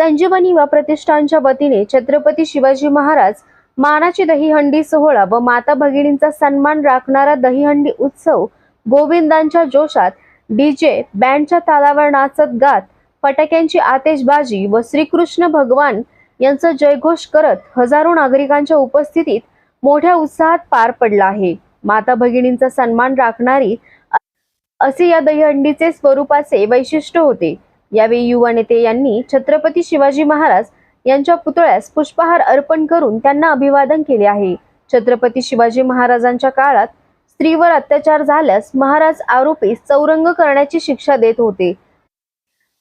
संजीवनी व प्रतिष्ठानच्या वतीने छत्रपती शिवाजी महाराज मानाची दहीहंडी सोहळा व माता भगिनींचा सन्मान राखणारा दहीहंडी उत्सव गोविंदांच्या जोशात डीजे बँडच्या तालावर नाचत गात फटाक्यांची आतेशबाजी व श्रीकृष्ण भगवान यांचा जयघोष करत हजारो नागरिकांच्या उपस्थितीत मोठ्या उत्साहात पार पडला आहे. माता भगिनींचा सन्मान राखणारी असे या दहीहंडीचे स्वरूपाचे वैशिष्ट्य होते. यावेळी युवा नेते यांनी छत्रपती शिवाजी महाराज यांच्या पुतळ्यास पुष्पहार अर्पण करून त्यांना अभिवादन केले आहे. छत्रपती शिवाजी महाराजांच्या काळात स्त्रीवर अत्याचार झाल्यास महाराज आरोपी चौरंग करण्याची शिक्षा देत होते.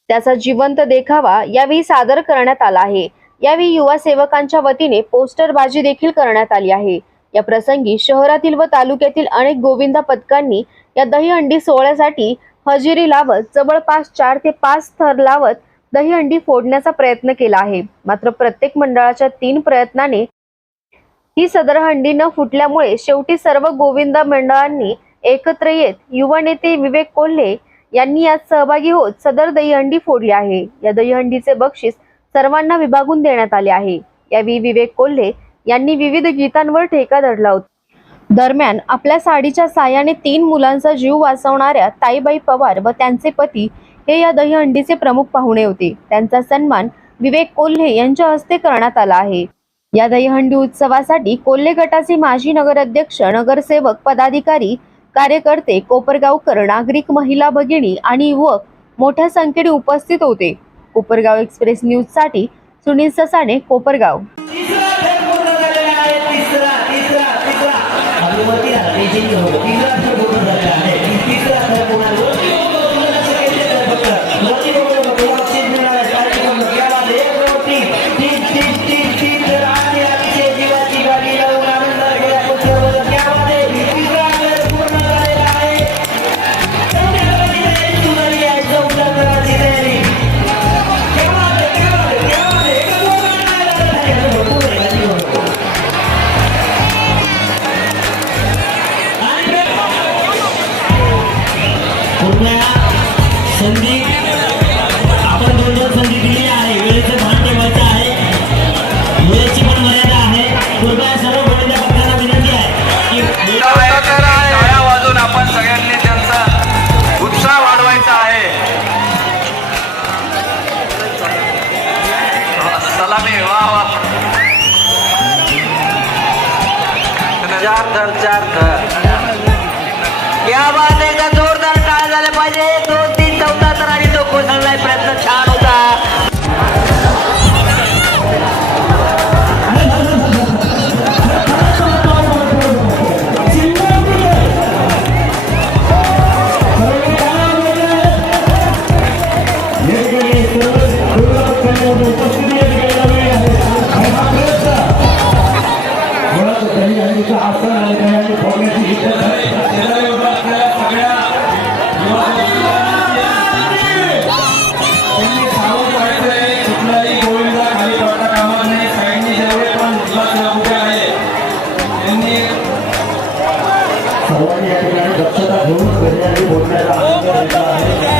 त्याचा जिवंत देखावा यावेळी सादर करण्यात आला आहे. यावेळी युवा सेवकांच्या वतीने पोस्टरबाजी देखील करण्यात आली आहे. या प्रसंगी शहरातील व तालुक्यातील अनेक गोविंदा पथकांनी या दहीहंडी सोहळ्यासाठी हजेरी लावत जवळपास चार ते पाच थर लावत दहीहंडी फोडण्याचा प्रयत्न केला आहे. मात्र प्रत्येक मंडळाच्या तीन प्रयत्नाने ही सदर हंडी न फुटल्यामुळे शेवटी सर्व गोविंदा मंडळांनी एकत्र येत युवा नेते विवेक कोल्हे यांनी यात सहभागी होत सदर दहीहंडी फोडली आहे. या दहीहंडीचे बक्षीस सर्वांना विभागून देण्यात आले आहे. यावेळी विवेक कोल्हे यांनी विविध गीतांवर ठेका धरला होता. दरम्यान आपल्या साडीच्या साह्याने तीन मुलांचा जीव वाचवणाऱ्या ताईबाई पवार व त्यांचे पती हे या दहीहंडीचे प्रमुख पाहुणे होते. त्यांचा सन्मान विवेक कोल्हे यांच्या हस्ते करण्यात आला आहे. या दहीहंडी उत्सवासाठी कोल्हे गटाचे माजी नगराध्यक्ष नगरसेवक पदाधिकारी कार्यकर्ते कोपरगावकर नागरिक महिला भगिनी आणि युवक मोठ्या संख्येने उपस्थित होते. कोपरगाव एक्सप्रेस न्यूजसाठी सुनील ससाने कोपरगाव. 我果跌了，你已经。सर्वांनी या ठिकाणी दक्षता घेऊन घरी बोलण्याचा आनंद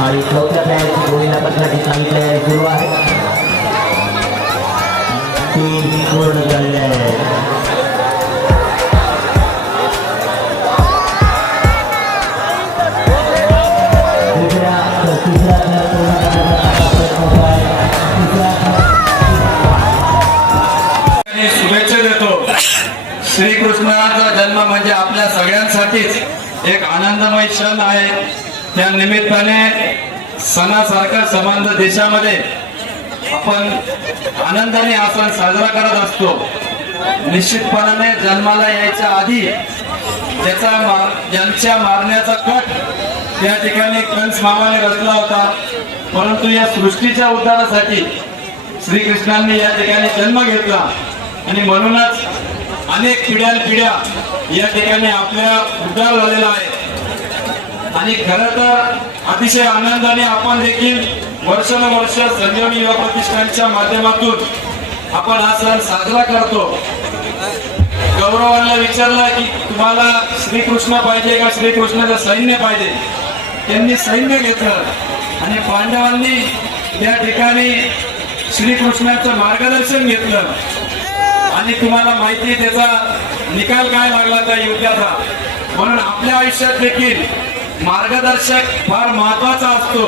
आणि चौथ्या प्लेयरची गोळी नापण्यासाठी सांगितले सुरू आहे. तीन पूर्ण झालेले श्रीकृष्णाचा जन्म म्हणजे आपल्या सगळ्यांसाठीच एक आनंदमय क्षण आहे. त्या निमित्ताने सणासारखा संबंध देशामध्ये आपण आनंदाने हा सण साजरा करत असतो. निश्चितपणाने जन्माला यायच्या आधी ज्याचा मार ज्यांच्या मारण्याचा कट त्या ठिकाणी कंस मामाने रचला होता. परंतु या सृष्टीच्या उद्धारासाठी श्रीकृष्णांनी या ठिकाणी जन्म घेतला. आणि म्हणूनच अनेक पिढ्यान पिढ्या या ठिकाणी आपल्या उद्धार झालेला आहे. आणि खर तर अतिशय आनंदाने आपण देखील वर्षानुवर्ष संजीवनी युवा प्रतिष्ठानच्या माध्यमातून आपण हा सण साजरा करतो. गौरवांना विचारला की तुम्हाला श्रीकृष्ण पाहिजे का श्रीकृष्णाचं सैन्य पाहिजे? त्यांनी सैन्य घेतलं आणि पांडवांनी त्या ठिकाणी श्रीकृष्णाचं मार्गदर्शन घेतलं. आणि तुम्हाला माहिती त्याचा निकाल काय लागला त्या युद्धाचा? म्हणून आपल्या आयुष्यात देखील मार्गदर्शक फार महत्त्वाचा असतो.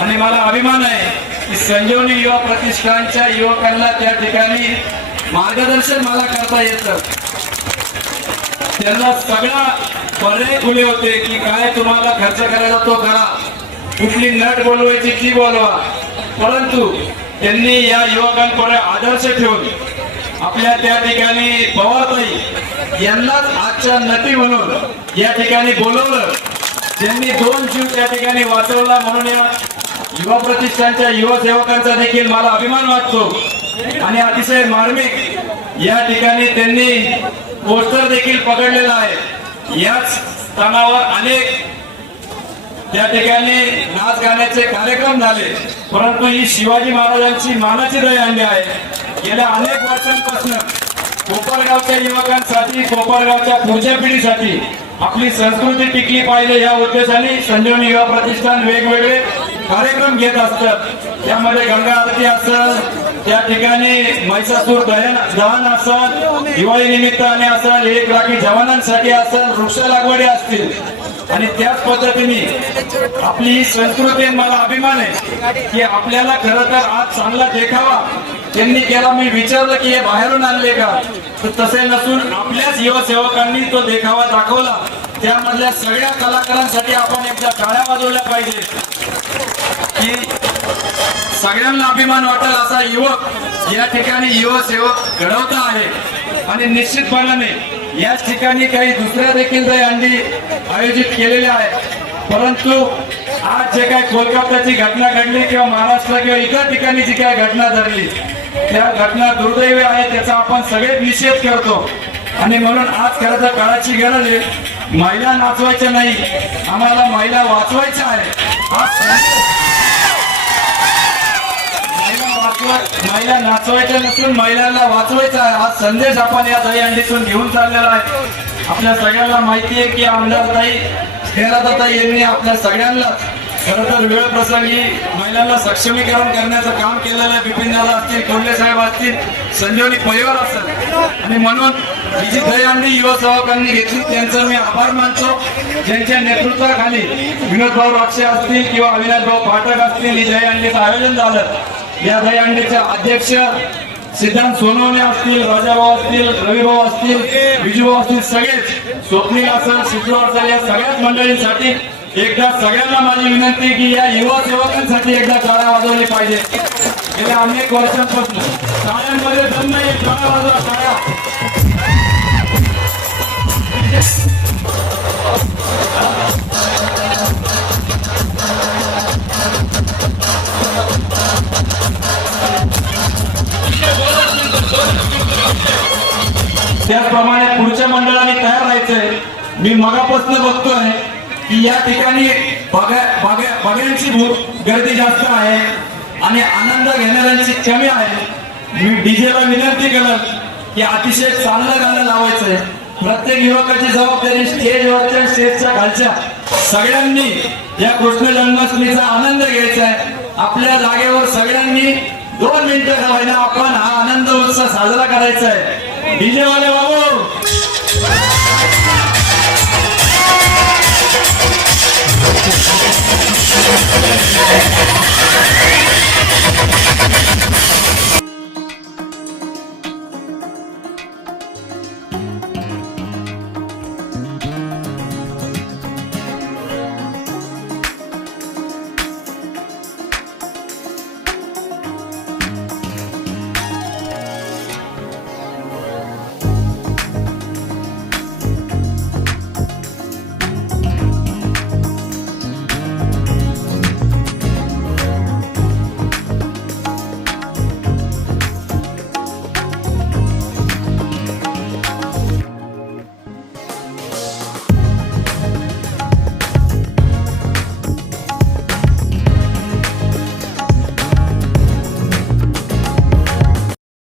आणि मला अभिमान आहे की संजीवनी युवा प्रतिष्ठानच्या युवकांना त्या ठिकाणी मार्गदर्शन मला करता येतं. त्यांना सगळा पर्याय खुले होते की काय तुम्हाला खर्च करायचा तो करा. कुठली नट बोलवायची ती बोलवा. परंतु त्यांनी या युवकांकडे आदर्श ठेवून आपल्या त्या ठिकाणी पवारताई यांनाच आजच्या नटी म्हणून या ठिकाणी बोलवलं. त्यांनी दोन जीव त्या ठिकाणी वाचवला म्हणून या युवा प्रतिष्ठानच्या युवा सेवकांचा देखील मला अभिमान वाटतो. आणि अतिशय मार्मिक या ठिकाणी त्यांनी पोस्टर देखील पकडलेला आहे. याच स्थानावर अनेक त्या ठिकाणी नाच गाण्याचे कार्यक्रम झाले. परंतु ही शिवाजी महाराजांची मानाची दहीहंडी आहे. गेल्या अनेक वर्षांपासून कोपरगावच्या युवकांसाठी कोपरगावच्या पुढच्या पिढीसाठी आपली संस्कृती टिकली पाहिजे या उद्देशाने संजीवनी युवा प्रतिष्ठान वेगवेगळे कार्यक्रम घेत असतात. त्यामध्ये गंगा आरती असेल त्या ठिकाणी म्हैसासूर दहन दहन असेल दिवाळी निमित्ताने असेल एक राखी जवानांसाठी असेल वृक्ष लागवडी असतील. आणि त्याच पद्धतीने आपली ही संस्कृती मला अभिमान आहे की आपल्याला खरं तर आज चांगला देखावा त्यांनी केला मी विचारलं की हे बाहेरून आणले का? तर तसे नसून आपल्याच युवसेवकांनी तो देखावा दाखवला. त्यामधल्या सगळ्या कलाकारांसाठी आपण एकदा टाळ्या वाजवल्या पाहिजे. की सगळ्यांना अभिमान वाटेल असा युवक या ठिकाणी युवसेवक घडवता आहे. आणि निश्चितपणाने याच ठिकाणी काही दुसऱ्या देखील दहीहंडी आयोजित केलेल्या आहेत. परंतु आज जे काही कोलकाताची घटना घडली किंवा महाराष्ट्र किंवा इतर ठिकाणी जी काही घटना झाली त्या घटना दुर्दैवी आहे त्याचा आपण सगळे निषेध करतो. आणि म्हणून आज खरं तर काळाची गरज आहे. महिला नाचवायच्या नाही आम्हाला महिला वाचवायच्या आहे. महिला महिला नाचवायच्या नसून महिलांना वाचवायचा आहे. हा संदेश आपण या दहीहंडीतून घेऊन चाललेला आहे. आपल्या सगळ्यांना माहिती आहे की आमदार ताई यांनी आपल्या सगळ्यांना खर तर वेळ प्रसंगी महिलांना सक्षमीकरण करण्याचं काम केलेलं आहे. बिपिन दादा असतील कोल्हे साहेब असतील संजीवनी परिवार असतात. आणि म्हणून ही जी युवा सेवकांनी घेतली. त्यांचं मी आभार मानतो. ज्यांच्या नेतृत्वाखाली विनोदभाऊ रक्षे राक्षे असतील किंवा अविनाशभाऊ पाठक असतील ही दहीहंडीचं आयोजन झालं. या दहीहंडीचे अध्यक्ष सिद्धांत सोनवणे असतील राजाभाऊ असतील रविभाऊ असतील विजूभाऊ असतील सगळेच स्वप्नील असेल सिद्धू असेल या सगळ्याच मंडळींसाठी एकदा सगळ्यांना माझी विनंती की या युवा सेवकांसाठी एकदा टाळ्या वाजवली पाहिजे. गेल्या अनेक वर्षांपासून. शाळांमध्ये जन्म नाही टाळ्या वाजवा शाळा. त्याचप्रमाणे पुढच्या मंडळाने तयार राहायचंय. मी मगापासून बघतोय. की या ठिकाणी बघ्यांची गर्दी जास्त आहे आणि आनंद घेणाऱ्यांची कमी आहे. मी डीजेला विनंती करत की अतिशय चांगलं गाणं लावायचंय. प्रत्येक युवकाची जबाबदारी स्टेजवरच्या स्टेजच्या खालच्या. सगळ्यांनी या कृष्ण जन्माष्टमीचा आनंद घ्यायचा आहे आपल्या जागेवर सगळ्यांनी दोन मिनिटं घालायला आपण हा आनंद उत्सव साजरा करायचा आहे डीजे वाले बाबू! Thank you.